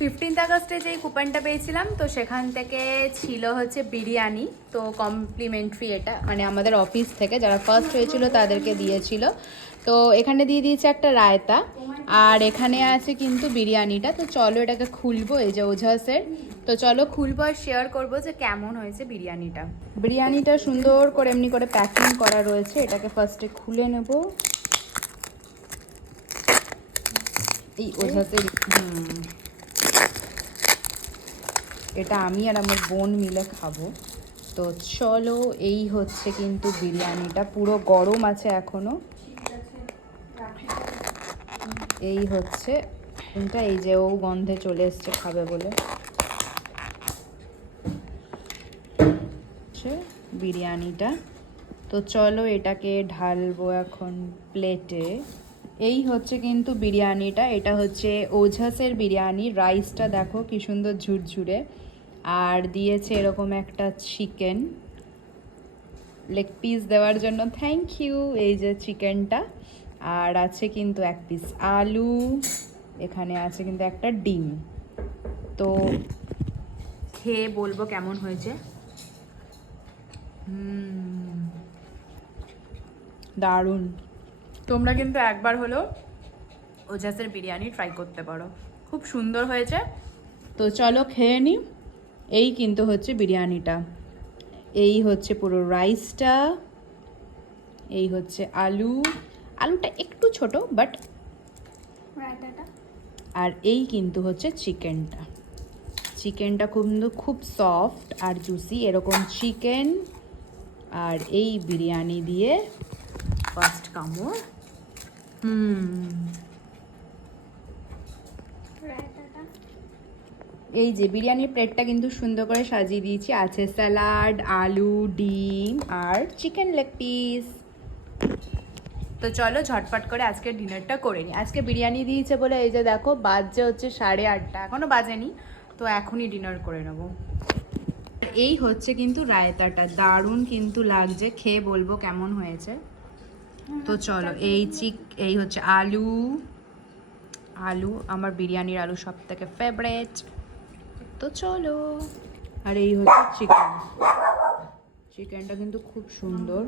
15th আগস্টে যেই কুপনটা পেয়েছিলাম তো সেখান থেকে ছিল হচ্ছে বিরিয়ানি, তো কমপ্লিমেন্টারি, এটা মানে আমাদের অফিস থেকে যারা ফার্স্ট হয়েছিল তাদেরকে দিয়েছিল। তো এখানে দিয়ে দিয়েছে একটা রায়তা, আর এখানে আছে কিন্তু বিরিয়ানিটা। তো চলো এটাকে খুলবো, এই যে ওঝাসের। তো চলো খুলবো আর শেয়ার করবো যে কেমন হয়েছে বিরিয়ানিটা। বিরিয়ানিটা সুন্দর করে এমনি করে প্যাকিং করা রয়েছে, এটাকে ফার্স্টে খুলে নেব। এই ওঝাসের এটা আমি আর আমার বোন মিলে খাবো। তো চলো, এই হচ্ছে কিন্তু বিরিয়ানিটা, পুরো গরম আছে এখনো। এই হচ্ছে এটা, এই যে ও গন্ধে চলে এসছে খাবে বলে। বিরিয়ানিটা তো চলো এটাকে ঢালবো এখন প্লেটে। এই হচ্ছে কিন্তু বিরিয়ানিটা, এটা হচ্ছে ওঝাসের বিরিয়ানি। রাইসটা দেখো কি সুন্দর ঝুরঝুরে, আর দিয়েছে এরকম একটা চিকেন লেগ পিস দেওয়ার জন্য, থ্যাংক ইউ। এই যে চিকেনটা, আর আছে কিন্তু এক পিস আলু, এখানে আছে কিন্তু একটা ডিম। তো খেয়ে বলবো কেমন হয়েছে। দারুণ। তোমরা কিন্তু একবার হলো ওঝাসের বিরিয়ানি ট্রাই করতে পারো, খুব সুন্দর হয়েছে। তো চলো খেয়ে নিই। এই কিন্তু হচ্ছে বিরিয়ানিটা, এই হচ্ছে পুরো রাইসটা, এই হচ্ছে আলুটা একটু ছোট বাট, আর এই কিন্তু হচ্ছে চিকেনটা খুব সফট আর জুসি এরকম চিকেন। আর এই বিরিয়ানি দিয়ে ফার্স্ট কামড়। এই যে বিরিয়ানির প্লেটটা কিন্তু সুন্দর করে সাজিয়ে দিয়েছি, আছে স্যালাড, আলু, ডিম আর চিকেন লেগ পিস। তো চলো ঝটপট করে আজকে ডিনারটা করে নিই। আজকে বিরিয়ানি দিয়েছে বলে এই যে দেখো বাজছে হচ্ছে 8:30, এখনও বাজেনি, তো এখনই ডিনার করে নেবো। এই হচ্ছে কিন্তু রায়তাটা, দারুণ কিন্তু লাগছে, খেয়ে বলবো কেমন হয়েছে। তো চলো এই হচ্ছে আলু আমার বিরিয়ানির আলু সব থেকে ফেভারেট। তো চলো, আর এই হচ্ছে চিকেনটা কিন্তু খুব সুন্দর।